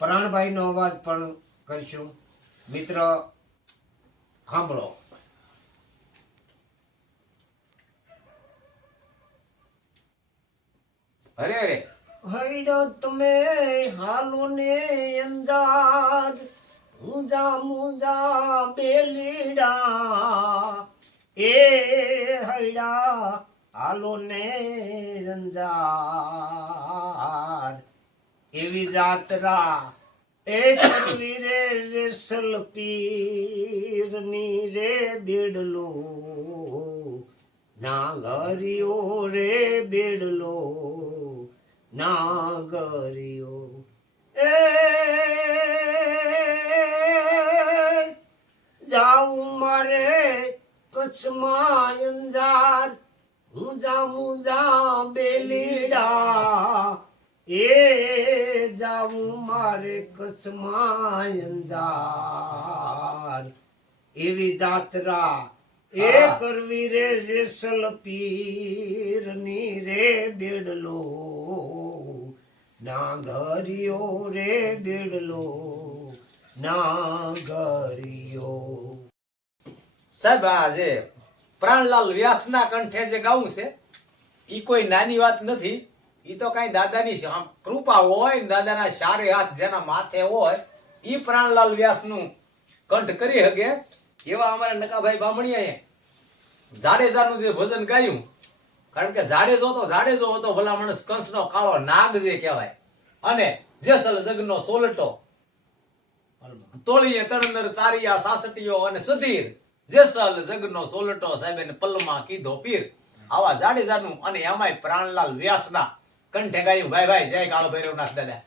પ્રાણભાઈનો અવાજ પણ કરશું. મિત્ર સાંભળો. અરે અરે હૈડો તમે હાલો ને અંદાજ મુદા મુદા બેલીડા એ હૈડા હાલો ને અંદાજ એવી જાત્રા એ કરવી રે રેસલ પીરની રે બેડલો નાગરિયો રે બેડલો નાગરિયો એ જાઉં મારે કચ્છમાં અંજાર મુજા મુજા બેલીડા એ જાઉં મારે કચ્છમાં અંજાર એવી જાત્રા એ કરવી રે રેસલ પીરની રે બેડલો નાગરિયો રે બેડલો નાગરિયો. સાહેબ આજે પ્રાણલાલ વ્યાસના કંઠે જે ગાવું છે ઈ કોઈ નાની વાત નથી. ઈ તો કઈ દાદાની આમ કૃપા હોય ને દાદાના ચારે હાથ જેના માથે હોય ઈ પ્રાણલાલ વ્યાસનું કંઠ કરી શકે એવા અમારા નકાભાઈ બામણીયાએ જાડેજાનું જે ભજન ગાયું. કારણ કે જાડેજો હતો ભલા માણસ કંસનો કાળો નાગ જે કહેવાય અને જેસલ જગનો સોલટો તોળીએ તળંદર તારિયા સાસટીઓ અને સુધીર જેસલ જગનો સોલટો સાહેબને પલ્લમાં કીધો પીર. આવા જાડેજાનું અને એમાંય પ્રાણલાલ વ્યાસના કંઠે ગાયું. ભાઈ જય કાળો ભૈરવનાથ દાદા.